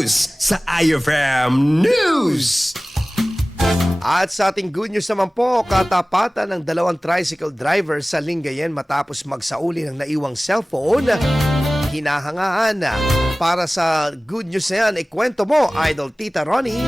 news sa IFM News! At sa ating good news naman po, katapatan ng dalawang tricycle driver sa Lingayen matapos magsauli ng naiwang cellphone. Hinahangaan na. Para sa good news na yan, ikwento mo, Idol Tita Ronnie.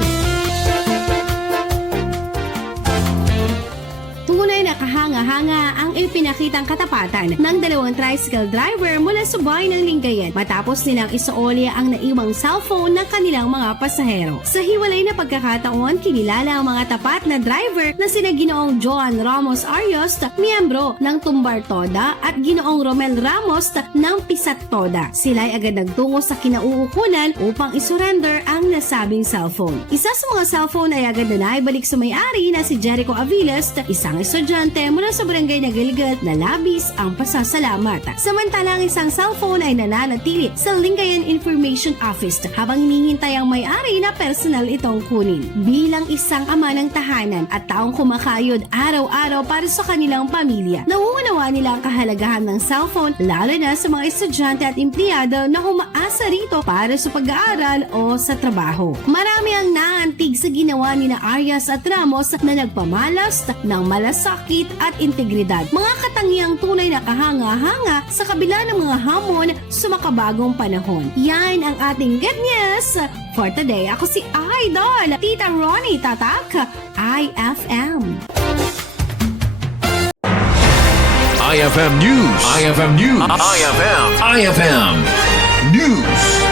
Tunay na kahanga-hanga ang ipinakitang katapatan ng dalawang tricycle driver mula sa bayan ng Lingayen matapos nilang isaoli ang naiwang cellphone ng kanilang mga pasahero. Sa hiwalay na pagkakataon, kinilala ang mga tapat na driver na sina Ginoong Joan Ramos Arios, miyembro ng Tumbar Toda, at Ginoong Romel Ramos ng Pisat Toda. Sila ay agad nagtungo sa kinauukulan upang isurrender ang nasabing cellphone. Isa sa mga cellphone ay agad na naibalik sa may-ari na si Jericho Aviles, isang estudyante mula sa barangay na Gilgit na labis ang pasasalamat. Samantalang isang cellphone ay nananatili sa Lingayen Information Office habang hinihintay ang may-ari na personal itong kunin. Bilang isang ama ng tahanan at taong kumakayod araw-araw para sa kanilang pamilya, nauunawa nila ang kahalagahan ng cellphone lalo na sa mga estudyante at empleyado na umaasa rito para sa pag-aaral o sa trabaho. Marami ang naantig sa ginawa ni na Arias at Ramos na nagpamalas ng malasakit at integridad. Mga katangiang tunay na kahanga-hanga sa kabila ng mga hamon sa makabagong panahon. Yan ang ating good news for today. Ako si Idol Tita Ronnie Tatak, IFM. IFM News! IFM News! IFM News!